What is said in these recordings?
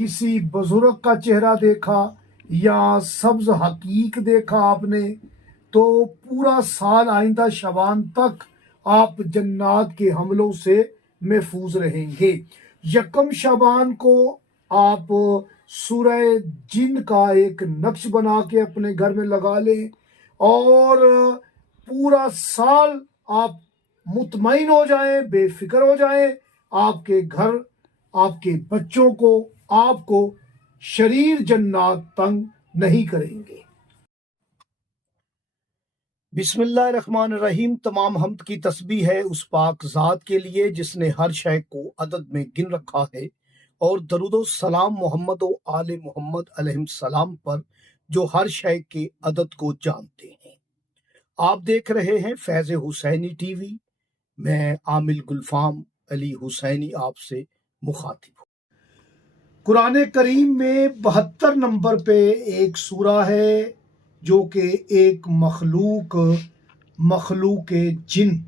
किसी बुजुर्ग का चेहरा देखा या सब्ज हकीक देखा आपने, तो पूरा साल आइंदा शबान तक आप जन्नात के हमलों से महफूज रहेंगे। यकम शबान को आप सूरह जिन का एक नक्श बना के अपने घर में लगा लें और पूरा साल आप मुतमईन हो जाएं, बेफिक्र हो जाएं। आपके घर, आपके बच्चों को, आपको शरीर जन्नात तंग नहीं करेंगे। बिस्मिल्लाहिर्रहमानिर्रहीम। तमाम हमद की तस्बीह है उस पाक ज़ात के लिए जिसने हर शय को अदद में गिन रखा है, और दरूदो सलाम मोहम्मद व आले मोहम्मद अलैहिस्सलाम पर जो हर शय के अदद को जानते हैं। आप देख रहे हैं फैज़ हुसैनी टीवी। मैं आमिल गुलफाम अली हुसैनी आपसे मुखातिब हूँ। कुरान करीम में 72 नंबर पे एक सूरा है जो कि एक मखलूक जिन,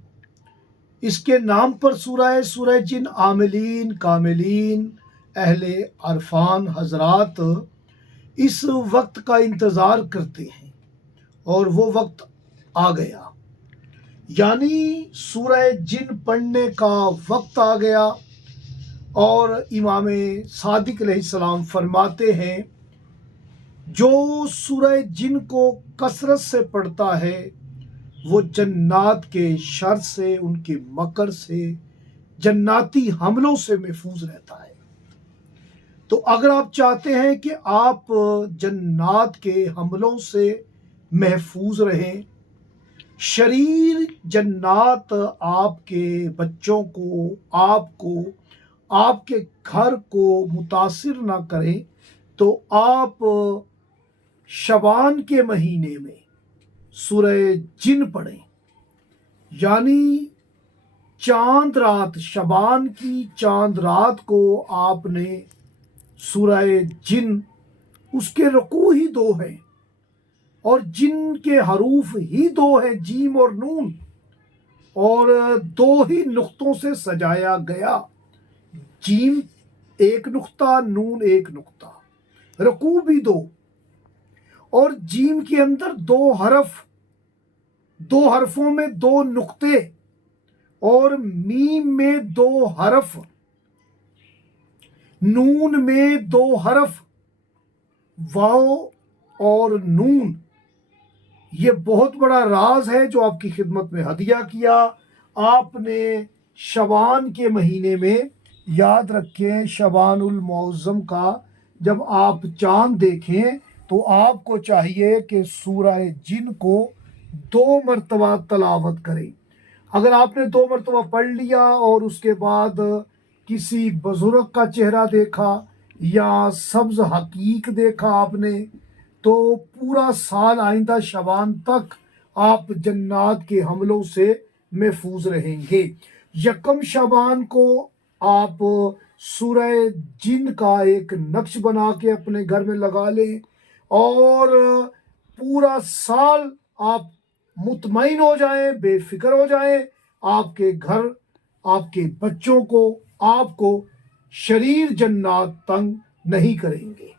इसके नाम पर सूरा है सूरह जिन। आमिलीन कामिलीन अहले अरफान हजरात इस वक्त का इंतज़ार करते हैं और वो वक्त आ गया, यानी सूरह जिन पढ़ने का वक्त आ गया। और इमाम सादिक अलैहिस्सलाम फरमाते हैं, जो सूरह जिन को कसरत से पढ़ता है वो जन्नात के शर से, उनके मकर से, जन्नाती हमलों से महफूज रहता है। तो अगर आप चाहते हैं कि आप जन्नात के हमलों से महफूज रहें, शरीर जन्नात आपके बच्चों को, आपको, आपके घर को मुतासिर ना करें, तो आप शबान के महीने में सूरह जिन पढ़ें, यानी चांद रात, शबान की चांद रात को आपने सूरह जिन, उसके रुकू ही 2 हैं और जिन के हरूफ ही 2 हैं, जीम और नून, और 2 ही नुक्तों से सजाया गया। जीम 1 नुक्ता, नून 1 नुक्ता, रुकू भी 2, और जीम के अंदर 2 हरफ, 2 हरफों में 2 नुक्ते, और मीम में 2 हरफ, नून में 2 हरफ, वाव और नून। ये बहुत बड़ा राज है जो आपकी खिदमत में हदिया किया आपने शबान के महीने में। याद रखें, शबानुल मुअज़्ज़म का जब आप चांद देखें तो आपको चाहिए कि सूरह जिन को 2 मरतबा तलावत करें। अगर आपने 2 मरतबा पढ़ लिया और उसके बाद किसी बुजुर्ग का चेहरा देखा या सब्ज हकीक देखा आपने, तो पूरा साल आइंदा शबान तक आप जन्नात के हमलों से महफूज रहेंगे। यकम शबान को आप सूरह जिन का एक नक्श बना के अपने घर में लगा लें और पूरा साल आप मुतमईन हो जाएं, बेफिक्र हो जाएं। आपके घर, आपके बच्चों को, आपको शरीर जन्नात तंग नहीं करेंगे।